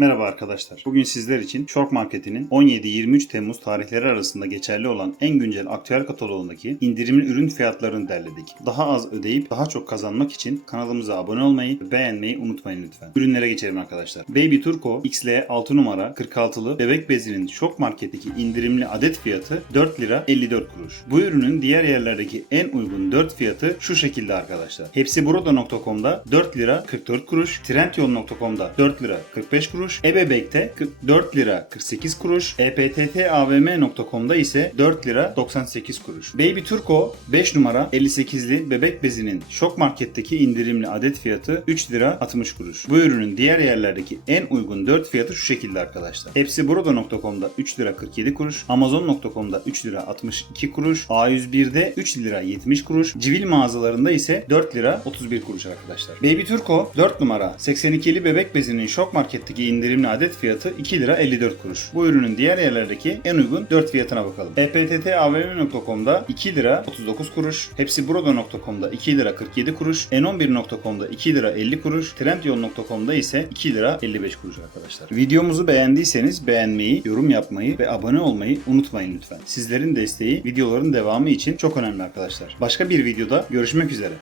Merhaba arkadaşlar. Bugün sizler için Şok Market'inin 17-23 Temmuz tarihleri arasında geçerli olan en güncel aktüel kataloğundaki indirimli ürün fiyatlarını derledik. Daha az ödeyip daha çok kazanmak için kanalımıza abone olmayı ve beğenmeyi unutmayın lütfen. Ürünlere geçelim arkadaşlar. Baby Turco XL 6 numara 46'lı bebek bezinin Şok Market'teki indirimli adet fiyatı 4 lira 54 kuruş. Bu ürünün diğer yerlerdeki en uygun 4 fiyatı şu şekilde arkadaşlar. Hepsi burada.com'da 4 lira 44 kuruş, trendyol.com'da 4 lira 45 kuruş, ebebek'te 4 lira 48 kuruş, epttavm.com'da ise 4 lira 98 kuruş. Baby Turco 5 numara 58'li bebek bezinin Şok Market'teki indirimli adet fiyatı 3 lira 60 kuruş. Bu ürünün diğer yerlerdeki en uygun 4 fiyatı şu şekilde arkadaşlar. Hepsi burada.com'da 3 lira 47 kuruş, amazon.com'da 3 lira 62 kuruş, A101'de 3 lira 70 kuruş, civil mağazalarında ise 4 lira 31 kuruş arkadaşlar. Baby Turco 4 numara 82'li bebek bezinin Şok Market'teki indirimli adet fiyatı 2 lira 54 kuruş. Bu ürünün diğer yerlerdeki en uygun 4 fiyatına bakalım. Epttavm.com'da 2 lira 39 kuruş, hepsi burada.com'da 2 lira 47 kuruş, n11.com'da 2 lira 50 kuruş, trendyol.com'da ise 2 lira 55 kuruş arkadaşlar. Videomuzu beğendiyseniz beğenmeyi, yorum yapmayı ve abone olmayı unutmayın lütfen. Sizlerin desteği videoların devamı için çok önemli arkadaşlar. Başka bir videoda görüşmek üzere.